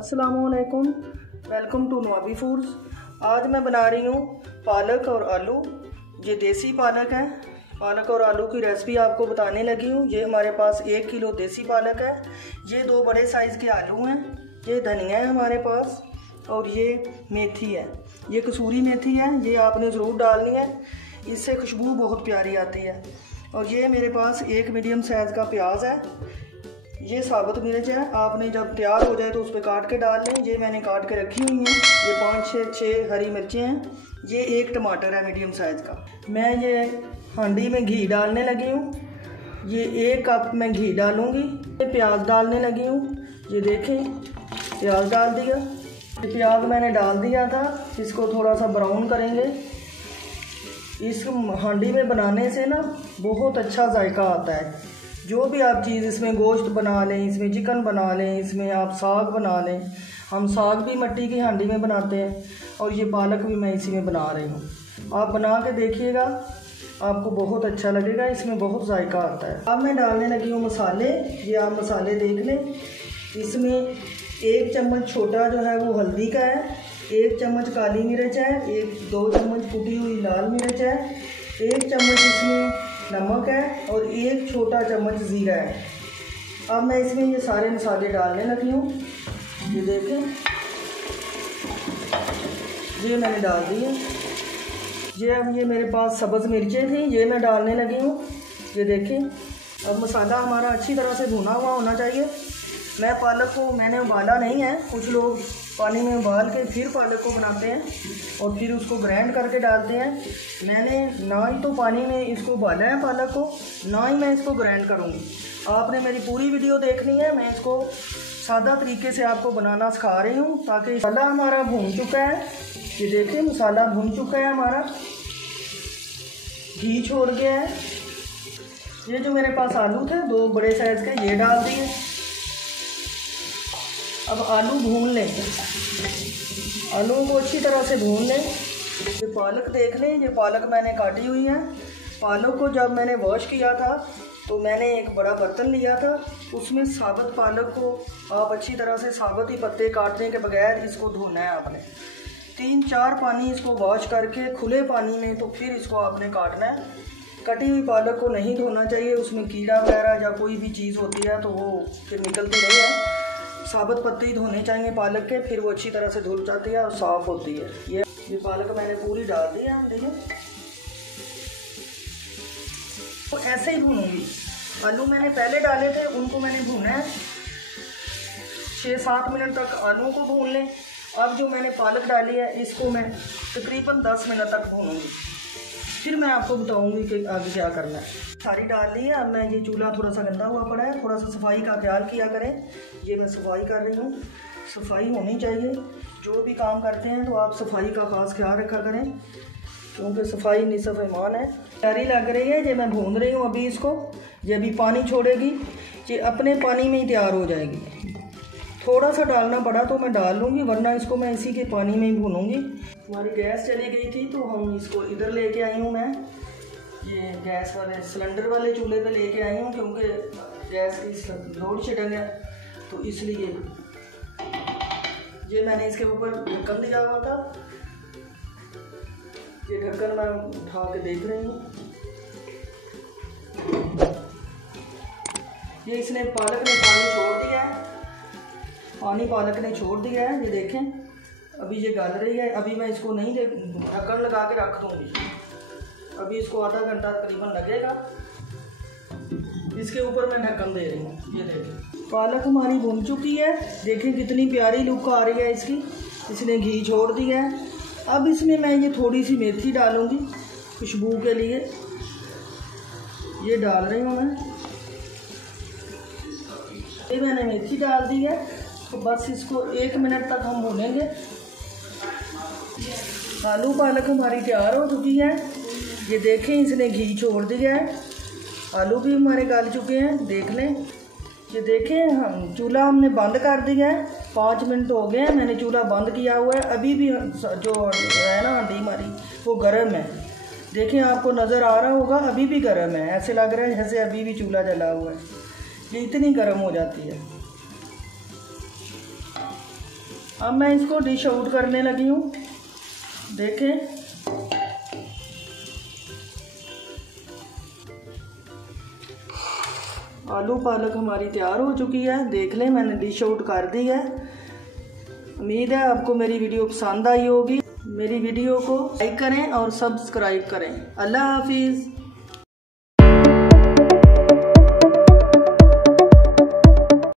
अस्सलामुअलैकुम, welcome to नवाबी foods. आज मैं बना रही हूँ पालक और आलू। ये देसी पालक है। पालक और आलू की रेसिपी आपको बताने लगी हूँ। ये हमारे पास 1 किलो देसी पालक है। ये 2 बड़े साइज़ के आलू हैं। ये धनिया है हमारे पास और ये मेथी है। ये कसूरी मेथी है, ये आपने ज़रूर डालनी है, इससे खुशबू बहुत प्यारी आती है। और ये मेरे पास 1 मीडियम साइज़ का प्याज है। ये साबुत मिर्च है, आपने जब तैयार हो जाए तो उस पर काट के डाल लें। ये मैंने काट के रखी हुई हैं। ये 5-6 हरी मिर्चें हैं। ये 1 टमाटर है मीडियम साइज़ का। मैं ये हांडी में घी डालने लगी हूँ। ये 1 कप मैं घी डालूँगी। ये प्याज डालने लगी हूँ। ये देखें, प्याज डाल दिया। ये प्याज मैंने डाल दिया था, इसको थोड़ा सा ब्राउन करेंगे। इस हांडी में बनाने से ना बहुत अच्छा जायका आता है। जो भी आप चीज़ इसमें गोश्त बना लें, इसमें चिकन बना लें, इसमें आप साग बना लें। हम साग भी मिट्टी की हांडी में बनाते हैं और ये पालक भी मैं इसी में बना रही हूँ। आप बना के देखिएगा, आपको बहुत अच्छा लगेगा, इसमें बहुत जायका आता है। अब मैं डालने लगी हूँ मसाले। ये आप मसाले देख लें। इसमें 1 चम्मच छोटा जो है वो हल्दी का है, 1 चम्मच काली मिर्च है, 1-2 चम्मच कुटी हुई लाल मिर्च है, 1 चम्मच इसमें नमक है और 1 छोटा चम्मच ज़ीरा है। अब मैं इसमें ये सारे मसाले डालने लगी हूँ। ये देखें, ये मैंने डाल दिए। ये मेरे पास सब्ज़ मिर्चें थी, ये मैं डालने लगी हूँ। ये देखें, अब मसाला हमारा अच्छी तरह से भुना हुआ होना चाहिए। मैं पालक को मैंने उबाला नहीं है। कुछ लोग पानी में उबाल के फिर पालक को बनाते हैं और फिर उसको ग्राइंड करके डालते हैं। मैंने ना ही तो पानी में इसको उबाला है पालक को, ना ही मैं इसको ग्राइंड करूँगी। आपने मेरी पूरी वीडियो देखनी है। मैं इसको सादा तरीके से आपको बनाना सिखा रही हूँ ताकि मसाला हमारा भून चुका है। ये देखिए, मसाला भून चुका है हमारा, घी छोड़ गया है। ये जो मेरे पास आलू थे 2 बड़े साइज़ के, ये डाल दिए। अब आलू भून लें, आलू को अच्छी तरह से भून लें। ये पालक देख लें, ये पालक मैंने काटी हुई है। पालक को जब मैंने वॉश किया था तो मैंने एक बड़ा बर्तन लिया था, उसमें साबुत पालक को आप अच्छी तरह से साबुत ही पत्ते काटने के बगैर इसको धोना है आपने। 3-4 पानी इसको वॉश करके खुले पानी में तो फिर इसको आपने काटना है। कटी हुई पालक को नहीं धोना चाहिए, उसमें कीड़ा वगैरह या कोई भी चीज़ होती है तो वो फिर निकलती नहीं है। साबुत पत्ते ही धोने चाहिए पालक के, फिर वो अच्छी तरह से धुल जाती है और साफ़ होती है। ये पालक मैंने पूरी डाल दी है। देखिए, तो ऐसे ही भूनूंगी। आलू मैंने पहले डाले थे, उनको मैंने भूना है। 6-7 मिनट तक आलू को भून लें। अब जो मैंने पालक डाली है इसको मैं तकरीबन 10 मिनट तक भूनूंगी। फिर मैं आपको बताऊंगी कि आगे क्या करना है। सारी डाल ली है। अब मैं ये चूल्हा थोड़ा सा गंदा हुआ पड़ा है, थोड़ा सा सफाई का ख्याल किया करें। ये मैं सफाई कर रही हूँ। सफाई होनी चाहिए। जो भी काम करते हैं तो आप सफाई का ख़ास ख्याल रखा करें, क्योंकि सफाई निसफ़ ईमान है। तैयारी लग रही है। ये मैं भून रही हूँ अभी इसको। ये अभी पानी छोड़ेगी, ये अपने पानी में ही तैयार हो जाएगी। थोड़ा सा डालना पड़ा तो मैं डाल लूँगी, वरना इसको मैं इसी के पानी में ही भूनूँगी। हमारी गैस चली गई थी तो हम इसको इधर लेके आई हूँ। मैं ये गैस वाले सिलेंडर वाले चूल्हे पे लेके आई हूँ, क्योंकि गैस की लोड शेडिंग है तो इसलिए। ये मैंने इसके ऊपर ढक्कन दिया हुआ था। ये ढक्कन मैं उठा के देख रही हूँ। ये इसने पालक ने पानी छोड़ दिया है। पानी पालक ने छोड़ दिया है। ये देखें, अभी ये गल रही है। अभी मैं इसको नहीं ढक्कन लगा के रख दूँगी। अभी इसको आधा घंटा तकरीबन लगेगा। इसके ऊपर मैं ढक्कन दे रही हूँ। ये देखें, पालक हमारी भुन चुकी है। देखें कितनी प्यारी लुक आ रही है इसकी। इसने घी छोड़ दिया है। अब इसमें मैं ये थोड़ी सी मेथी डालूँगी खुशबू के लिए। ये डाल रही हूँ मैं। ये मैंने मेथी डाल दी है। तो बस इसको 1 मिनट तक हम भूनेंगे। आलू पालक हमारी तैयार हो चुकी है। ये देखें, इसने घी छोड़ दिया है। आलू भी हमारे गल चुके हैं, देख लें। ये देखें, हम चूल्हा हमने बंद कर दिया है। 5 मिनट हो गए हैं, मैंने चूल्हा बंद किया हुआ है। अभी भी जो है ना हांडी हमारी, वो गर्म है। देखें, आपको नज़र आ रहा होगा, अभी भी गर्म है। ऐसे लग रहा है जैसे अभी भी चूल्हा जला हुआ है। ये इतनी गर्म हो जाती है। अब मैं इसको डिश आउट करने लगी हूँ। देखें, आलू पालक हमारी तैयार हो चुकी है। देख लें, मैंने डिश आउट कर दी है। उम्मीद है आपको मेरी वीडियो पसंद आई होगी। मेरी वीडियो को लाइक करें और सब्सक्राइब करें। अल्लाह हाफिज़।